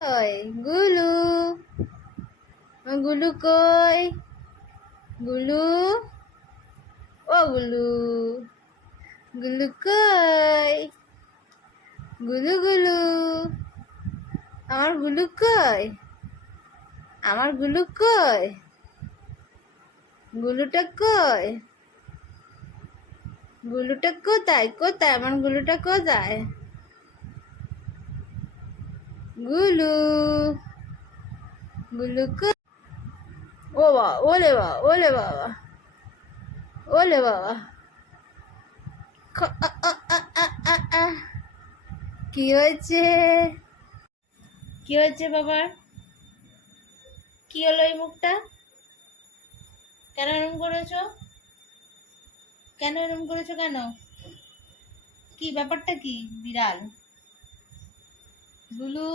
কই গুলু, গুলু কই, গুলু, ও গুলু, গুলু কই, গুলু গুলু, আমার গুলু কই, আমার গুলু কই, গুলুটা কই, গুলুটা কোথায় কোথায়, আমার গুলুটা কোথায়, গুলু, গুলু কই, ও বাবা, ওলে বাবা, ওলে বাবা, ওলে বাবা, কি হয়েছে, কি হয়েছে বাবার, কি হলো এই মুখটা, কেন এরম করেছো, কেন এরম করেছো, কেন, কি ব্যাপারটা কি, বিড়াল, গুলু।